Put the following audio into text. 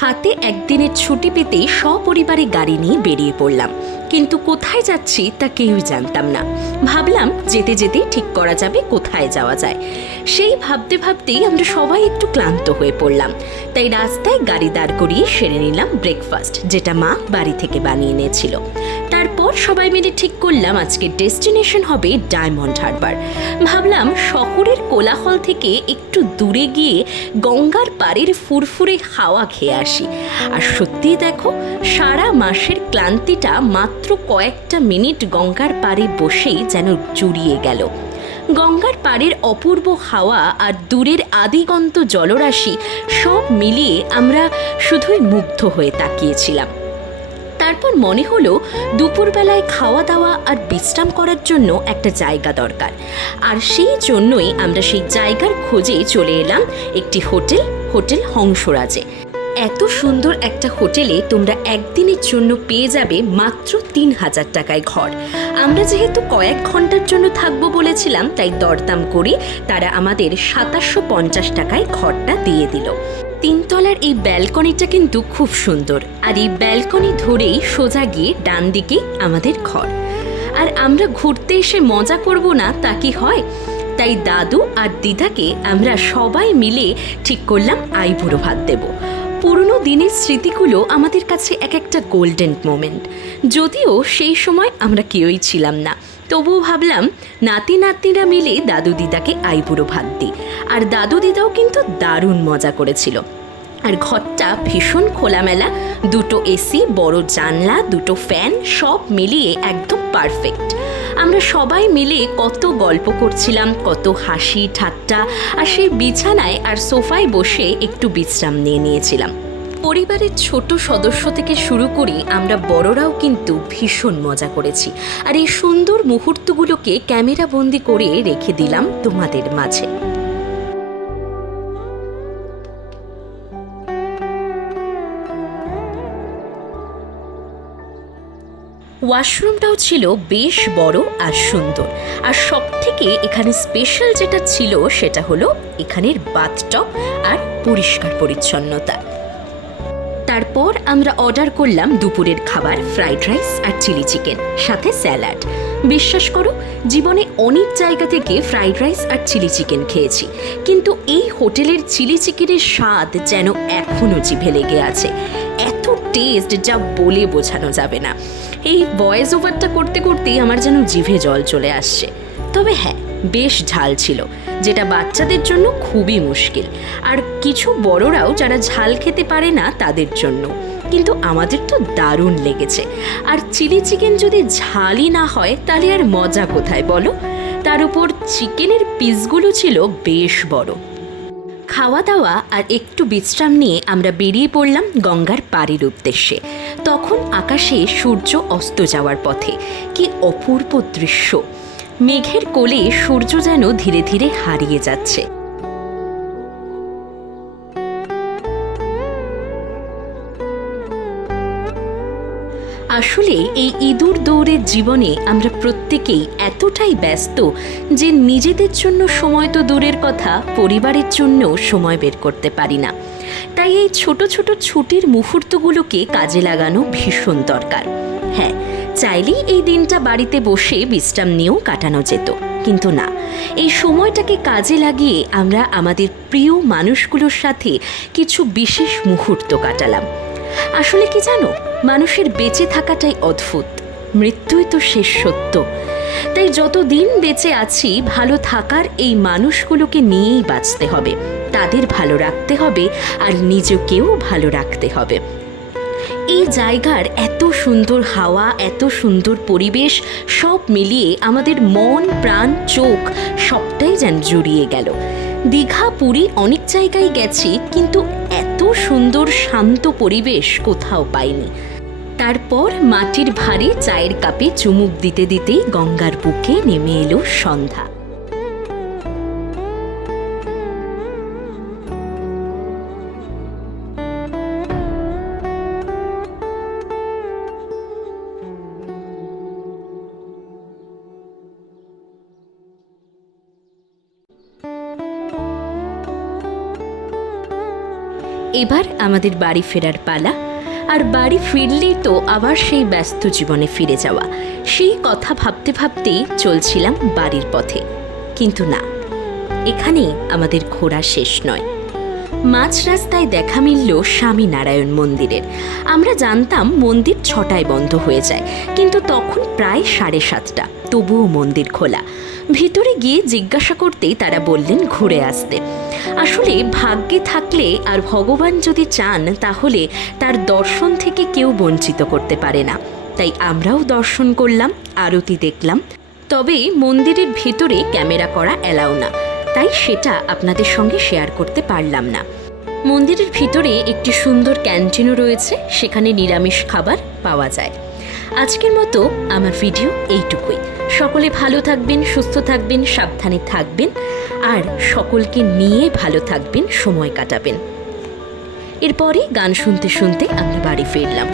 হাতে একদিনের ছুটি পেতেই সপরিবারে গাড়ি নিয়ে বেরিয়ে পড়লাম, কিন্তু কোথায় যাচ্ছি তা কেউই জানতাম না। ভাবলাম যেতে যেতেই ঠিক করা যাবে কোথায় যাওয়া যায়। সেই ভাবতে ভাবতেই আমরা সবাই একটু ক্লান্ত হয়ে পড়লাম, তাই রাস্তায় গাড়ি দাঁড় করিয়ে সেরে নিলাম ব্রেকফাস্ট, যেটা মা বাড়ি থেকে বানিয়ে এনেছিল। তারপর সবাই মিলে ঠিক করলাম আজকের ডেস্টিনেশন হবে ডায়মন্ড হারবার। ভাবলাম শহরের কোলাহল থেকে একটু দূরে গিয়ে গঙ্গার পাড়ের ফুরফুরে হাওয়া খেয়ে আসি। আর সত্যিই দেখো, সারা মাসের ক্লান্তিটা মাত্র কয়েকটা মিনিট গঙ্গার পাড়ে বসেই যেন জুড়িয়ে গেল। গঙ্গার পাড়ের অপূর্ব হাওয়া আর দূরের আদিগন্ত জলরাশি সব মিলিয়ে আমরা শুধুই মুগ্ধ হয়ে তাকিয়েছিলাম। তারপর মনে হলো দুপুরবেলায় খাওয়া দাওয়া আর বিশ্রাম করার জন্য একটা জায়গা দরকার, আর সেই জন্যই আমরা সেই জায়গার খোঁজে চলে এলাম একটি হোটেল হংসরাজে। এত সুন্দর একটা হোটেলে তোমরা একদিনের জন্য পেয়ে যাবে মাত্র ৩,০০০ টাকায় ঘর। আমরা যেহেতু কয়েক ঘন্টার জন্য থাকবো বলেছিলাম, তাই দরদাম করে তারা আমাদের ২৭৫০ টাকায় ঘরটা দিয়ে দিল। ৩ তলার এই ব্যালকনিটা কিন্তু খুব সুন্দর, আর এই ব্যালকনি ধরেই সোজা গিয়ে ডান দিকে আমাদের ঘর। আর আমরা ঘুরতে এসে মজা করব না তা কি হয়? তাই দাদু আর দিদাকে আমরা সবাই মিলে ঠিক করলাম আইবুড়ো ভাত দেব। পুরনো দিনের স্মৃতিগুলো আমাদের কাছে এক একটা গোল্ডেন মোমেন্ট। যদিও সেই সময় আমরা কেউই ছিলাম না, তবুও ভাবলাম নাতি নাতনিরা মিলে দাদু দিদাকে আইবুড়ো ভাত দিই। আর দাদু দিদাও কিন্তু দারুণ মজা করেছিল। আর ঘরটা ভীষণ খোলামেলা, 2টো এসি, বড় জানলা, 2টো ফ্যান, সব মিলিয়ে একদম পারফেক্ট। আমরা সবাই মিলে কত গল্প করছিলাম, কত হাসি ঠাট্টা, আর সেই বিছানায় আর সোফায় বসে একটু বিশ্রাম নিয়েছিলাম। পরিবারের ছোট সদস্য থেকে শুরু করে আমরা বড়রাও কিন্তু ভীষণ মজা করেছি, আর এই সুন্দর মুহূর্তগুলোকে ক্যামেরা বন্দি করে রেখে দিলাম তোমাদের মাঝে। ওয়াশরুমটাও ছিল বেশ বড় আর সুন্দর, আর সব থেকে এখানে স্পেশাল যেটা ছিল সেটা হলো এখানের বাথটব আর পরিষ্কার পরিচ্ছন্নতা। তারপর আমরা অর্ডার করলাম দুপুরের খাবার, ফ্রাইড রাইস আর চিলি চিকেন, সাথে স্যালাড। বিশ্বাস করো, জীবনে অনেক জায়গা থেকে ফ্রাইড রাইস আর চিলি চিকেন খেয়েছি, কিন্তু এই হোটেলের চিলি চিকেনের স্বাদ যেন এখনও জিভে লেগে আছে। এত টেস্ট যা বলে বোঝানো যাবে না। এই ভয়েস ওভারটা করতে করতেই আমার যেন জিভে জল চলে আসছে। তবে হ্যাঁ, বেশ ঝাল ছিল, যেটা বাচ্চাদের জন্য খুবই মুশকিল, আর কিছু বড়রাও যারা ঝাল খেতে পারে না তাদের জন্য। কিন্তু আমাদের তো দারুণ লেগেছে। আর চিলি চিকেন যদি ঝালই না হয় তাহলে আর মজা কোথায় বলো? তার উপর চিকেনের পিসগুলো ছিল বেশ বড়। খাওয়া দাওয়া আর একটু বিশ্রাম নিয়ে আমরা বেরিয়ে পড়লাম গঙ্গার পাড়ের উদ্দেশ্যে। তখন আকাশে সূর্য অস্ত যাওয়ার পথে। কি অপূর্ব দৃশ্য! মেঘের কোলে সূর্য যেন ধীরে ধীরে হারিয়ে যাচ্ছে। আসলে এই ইঁদুর দৌড়ের জীবনে আমরা প্রত্যেকেই এতটাই ব্যস্ত যে নিজেদের জন্য সময় তো দূরের কথা, পরিবারের জন্য সময় বের করতে পারি না। তাই এই ছোট ছোট ছুটির মুহূর্তগুলোকে কাজে লাগানো ভীষণ দরকার। হ্যাঁ, চাইলেই এই দিনটা বাড়িতে বসে বিশ্রাম নিয়েও কাটানো যেত, কিন্তু না, এই সময়টাকে কাজে লাগিয়ে আমরা আমাদের প্রিয় মানুষগুলোর সাথে কিছু বিশেষ মুহূর্ত কাটালাম। আসলে কি জানো, মানুষের বেঁচে থাকাটাই অদ্ভুত, মৃত্যুই তো শেষ সত্য। তাই যতদিন বেঁচে আছি ভালো থাকার এই মানুষগুলোকে নিয়েই বাঁচতে হবে, তাদের ভালো রাখতে হবে, আর নিজেকেও ভালো রাখতে হবে। এই জায়গার এত সুন্দর হাওয়া, এত সুন্দর পরিবেশ, সব মিলিয়ে আমাদের মন প্রাণ চোখ সবটাই যেন জুড়িয়ে গেল। দীঘা পুরী অনেক জায়গায় গেছি, কিন্তু এত সুন্দর শান্ত পরিবেশ কোথাও পাইনি। তারপর মাটির ভারে চায়ের কাপে চুমুক দিতে দিতেই গঙ্গার বুকে নেমে এলো সন্ধ্যা। এবার আমাদের বাড়ি ফেরার পালা। আর বাড়ি ফিরলেই তো আবার সেই ব্যস্ত জীবনে ফিরে যাওয়া। সেই কথা ভাবতে ভাবতেই চলছিলাম বাড়ির পথে। কিন্তু না, এখানেই আমাদের ঘোরা শেষ নয়। মাঝ রাস্তায় দেখা মিলল স্বামীনারায়ণ মন্দিরের। আমরা জানতাম মন্দির 6টায় বন্ধ হয়ে যায়, কিন্তু তখন প্রায় 7:30, তবুও মন্দির খোলা। ভিতরে গিয়ে জিজ্ঞাসা করতেই তারা বললেন ঘুরে আসতে। আসলে ভাগ্যে থাকলে আর ভগবান যদি চান তাহলে তার দর্শন থেকে কেউ বঞ্চিত করতে পারে না। তাই আমরাও দর্শন করলাম, আরতি দেখলাম। তবে মন্দিরের ভেতরে ক্যামেরা করা অ্যালাউ না, তাই সেটা আপনাদের সঙ্গে শেয়ার করতে পারলাম না। মন্দিরের ভিতরে একটি সুন্দর ক্যান্টিনও রয়েছে, সেখানে নিরামিষ খাবার পাওয়া যায়। আজকের মতো আমার ভিডিও এইটুকুই। সকলে ভালো থাকবেন, সুস্থ থাকবেন, সাবধানে থাকবেন, আর সকলকে নিয়ে ভালো থাকবেন, সময় কাটাবেন। এরপরে গান শুনতে শুনতে আমরা বাড়ি ফিরলাম।